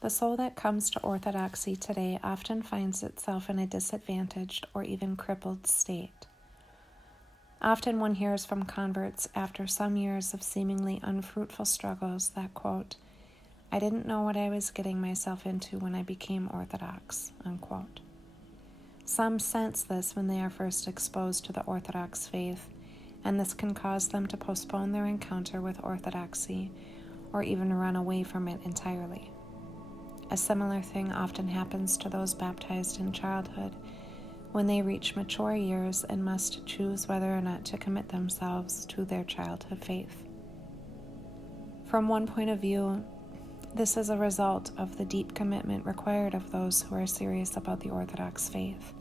The soul that comes to Orthodoxy today often finds itself in a disadvantaged or even crippled state. Often one hears from converts after some years of seemingly unfruitful struggles that, quote, "I didn't know what I was getting myself into when I became Orthodox," unquote. Some sense this when they are first exposed to the Orthodox faith, and this can cause them to postpone their encounter with Orthodoxy or even run away from it entirely. A similar thing often happens to those baptized in childhood when they reach mature years and must choose whether or not to commit themselves to their childhood faith. From one point of view, this is a result of the deep commitment required of those who are serious about the Orthodox faith,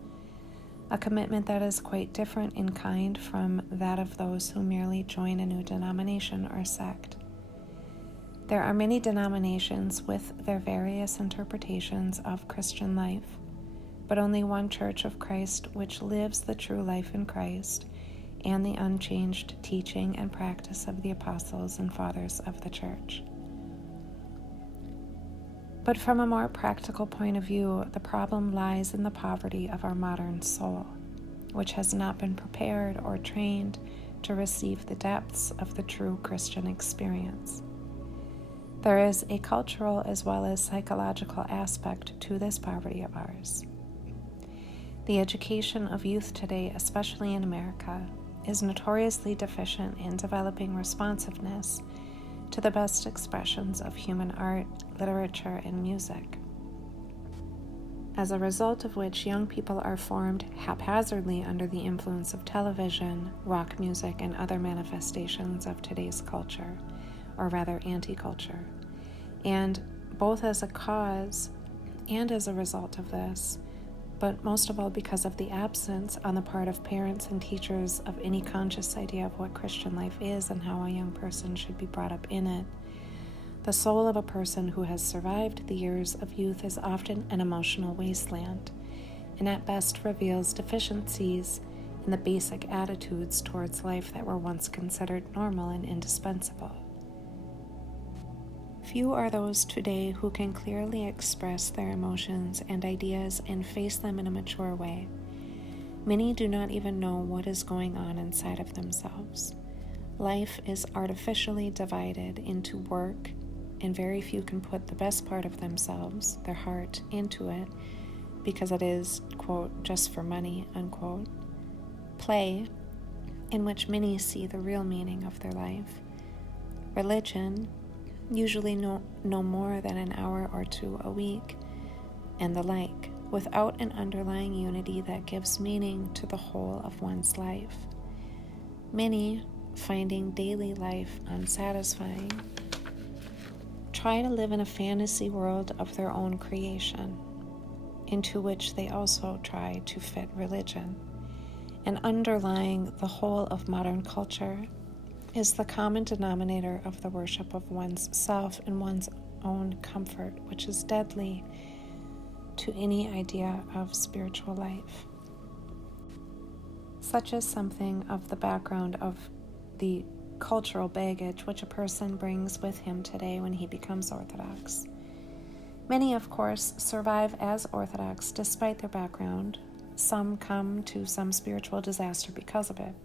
a commitment that is quite different in kind from that of those who merely join a new denomination or sect. There are many denominations with their various interpretations of Christian life, but only one Church of Christ which lives the true life in Christ and the unchanged teaching and practice of the apostles and fathers of the Church. But from a more practical point of view, the problem lies in the poverty of our modern soul, which has not been prepared or trained to receive the depths of the true Christian experience. There is a cultural as well as psychological aspect to this poverty of ours. The education of youth today, especially in America, is notoriously deficient in developing responsiveness to the best expressions of human art, literature, and music. As a result of which, young people are formed haphazardly under the influence of television, rock music, and other manifestations of today's culture, or rather anti-culture. And both as a cause and as a result of this, but most of all because of the absence on the part of parents and teachers of any conscious idea of what Christian life is and how a young person should be brought up in it, the soul of a person who has survived the years of youth is often an emotional wasteland, and at best reveals deficiencies in the basic attitudes towards life that were once considered normal and indispensable. Few are those today who can clearly express their emotions and ideas and face them in a mature way. Many do not even know what is going on inside of themselves. Life is artificially divided into work, and very few can put the best part of themselves, their heart, into it because it is, quote, just for money, unquote. Play, in which many see the real meaning of their life. Religion, usually no more than an hour or two a week, and the like, without an underlying unity that gives meaning to the whole of one's life. Many, finding daily life unsatisfying, try to live in a fantasy world of their own creation, into which they also try to fit religion. And underlying the whole of modern culture is the common denominator of the worship of one's self and one's own comfort, which is deadly to any idea of spiritual life. Such is something of the background of the cultural baggage which a person brings with him today when he becomes Orthodox. Many, of course, survive as Orthodox despite their background. Some come to some spiritual disaster because of it.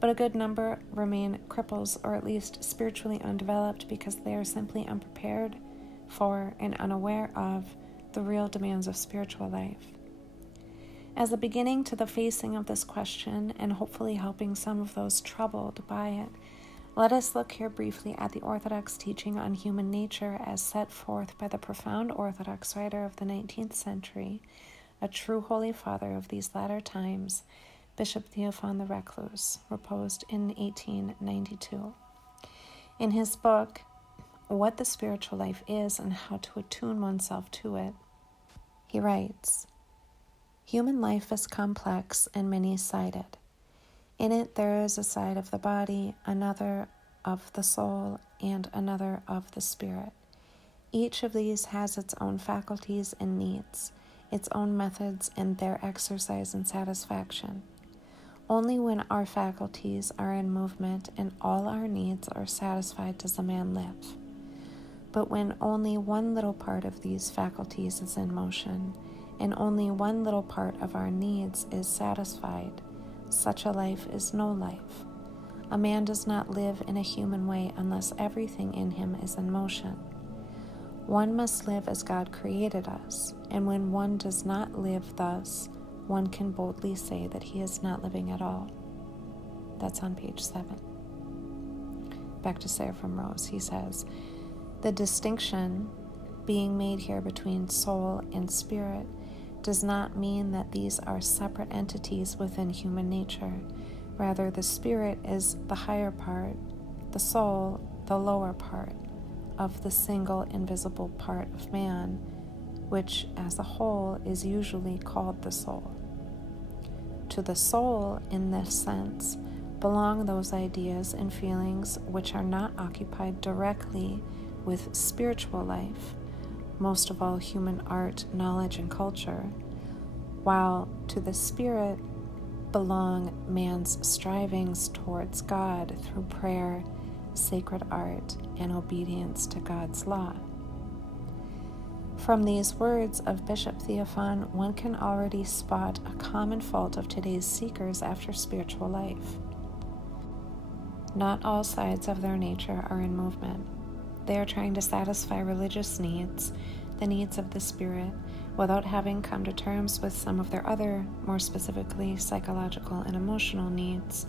But a good number remain cripples, or at least spiritually undeveloped, because they are simply unprepared for and unaware of the real demands of spiritual life. As a beginning to the facing of this question, and hopefully helping some of those troubled by it, let us look here briefly at the Orthodox teaching on human nature as set forth by the profound Orthodox writer of the 19th century, a true Holy Father of these latter times, Bishop Theophan the Recluse, reposed in 1892. In his book, What the Spiritual Life Is and How to Attune Oneself to It, he writes, "Human life is complex and many-sided. In it there is a side of the body, another of the soul, and another of the spirit. Each of these has its own faculties and needs, its own methods and their exercise and satisfaction. Only when our faculties are in movement and all our needs are satisfied does a man live. But when only one little part of these faculties is in motion, and only one little part of our needs is satisfied, such a life is no life. A man does not live in a human way unless everything in him is in motion. One must live as God created us, and when one does not live thus, one can boldly say that he is not living at all. That's on page 7. Back to Seraphim Rose, he says, the distinction being made here between soul and spirit does not mean that these are separate entities within human nature. Rather, the spirit is the higher part, the soul the lower part of the single invisible part of man, which as a whole is usually called the soul. To the soul, in this sense, belong those ideas and feelings which are not occupied directly with spiritual life, most of all human art, knowledge, and culture, while to the spirit belong man's strivings towards God through prayer, sacred art, and obedience to God's law. From these words of Bishop Theophan, one can already spot a common fault of today's seekers after spiritual life. Not all sides of their nature are in movement. They are trying to satisfy religious needs, the needs of the spirit, without having come to terms with some of their other, more specifically psychological and emotional needs.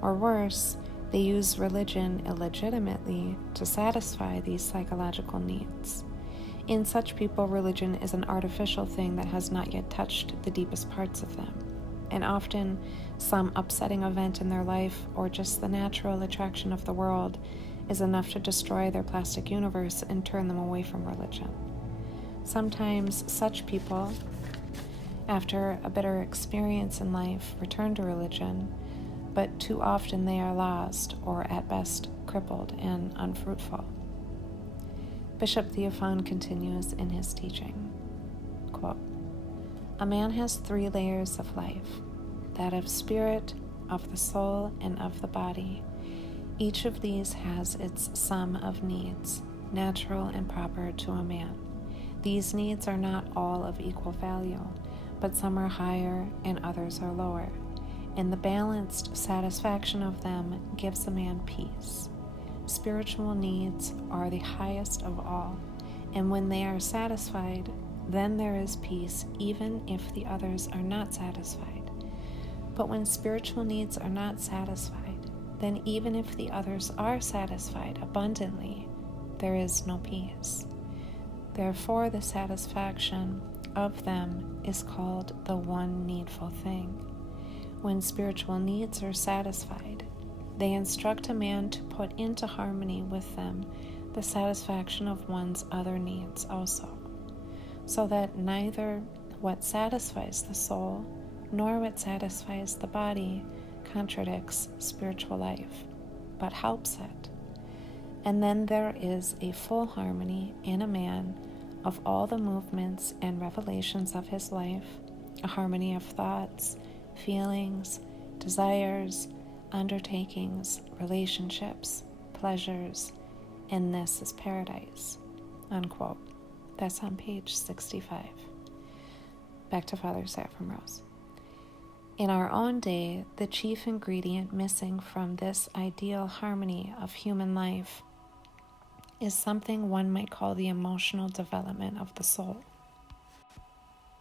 Or worse, they use religion illegitimately to satisfy these psychological needs. In such people, religion is an artificial thing that has not yet touched the deepest parts of them. And often, some upsetting event in their life, or just the natural attraction of the world, is enough to destroy their plastic universe and turn them away from religion. Sometimes such people, after a bitter experience in life, return to religion, but too often they are lost, or at best crippled and unfruitful. Bishop Theophan continues in his teaching, quote, "A man has 3 layers of life, that of spirit, of the soul, and of the body. Each of these has its sum of needs, natural and proper to a man. These needs are not all of equal value, but some are higher and others are lower, and the balanced satisfaction of them gives a man peace. Spiritual needs are the highest of all, and when they are satisfied, then there is peace even if the others are not satisfied. But when spiritual needs are not satisfied, then even if the others are satisfied abundantly, there is no peace. Therefore, the satisfaction of them is called the one needful thing. When spiritual needs are satisfied, they instruct a man to put into harmony with them the satisfaction of one's other needs also, so that neither what satisfies the soul nor what satisfies the body contradicts spiritual life, but helps it. And then there is a full harmony in a man of all the movements and revelations of his life, a harmony of thoughts, feelings, desires, undertakings, relationships, pleasures, and this is paradise." Unquote. That's on page 65. Back to Father Seraphim Rose. In our own day, the chief ingredient missing from this ideal harmony of human life is something one might call the emotional development of the soul.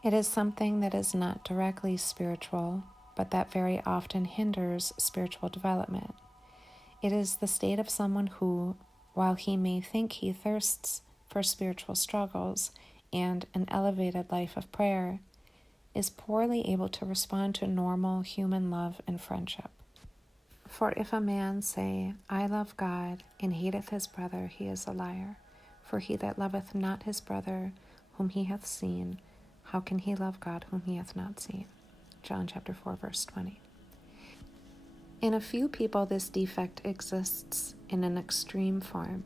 It is something that is not directly spiritual, but that very often hinders spiritual development. It is the state of someone who, while he may think he thirsts for spiritual struggles and an elevated life of prayer, is poorly able to respond to normal human love and friendship. For if a man say, "I love God," and hateth his brother, he is a liar. For he that loveth not his brother whom he hath seen, how can he love God whom he hath not seen? John chapter 4, verse 20. In a few people this defect exists in an extreme form,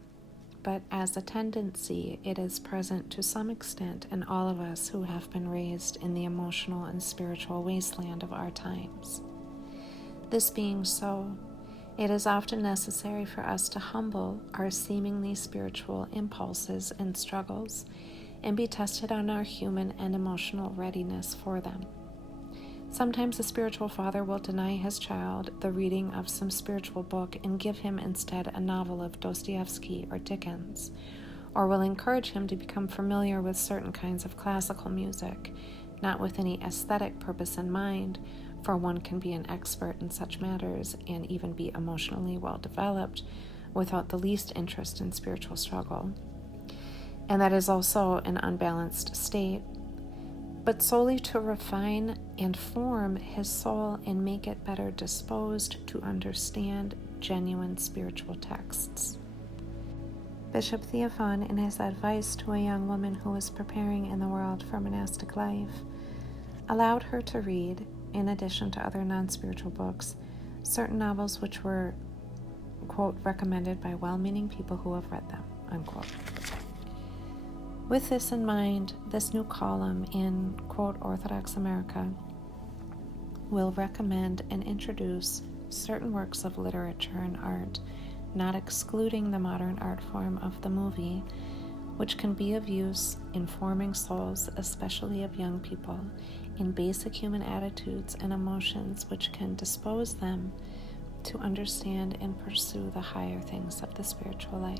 but as a tendency it is present to some extent in all of us who have been raised in the emotional and spiritual wasteland of our times. This being so, It is often necessary for us to humble our seemingly spiritual impulses and struggles and be tested on our human and emotional readiness for them. Sometimes a spiritual father will deny his child the reading of some spiritual book and give him instead a novel of Dostoevsky or Dickens, or will encourage him to become familiar with certain kinds of classical music, not with any aesthetic purpose in mind, for one can be an expert in such matters and even be emotionally well developed without the least interest in spiritual struggle. And that is also an unbalanced state, but solely to refine and form his soul and make it better disposed to understand genuine spiritual texts. Bishop Theophan, in his advice to a young woman who was preparing in the world for monastic life, allowed her to read, in addition to other non-spiritual books, certain novels which were, quote, recommended by well-meaning people who have read them, unquote. With this in mind, this new column in, quote, Orthodox America will recommend and introduce certain works of literature and art, not excluding the modern art form of the movie, which can be of use in forming souls, especially of young people, in basic human attitudes and emotions which can dispose them to understand and pursue the higher things of the spiritual life.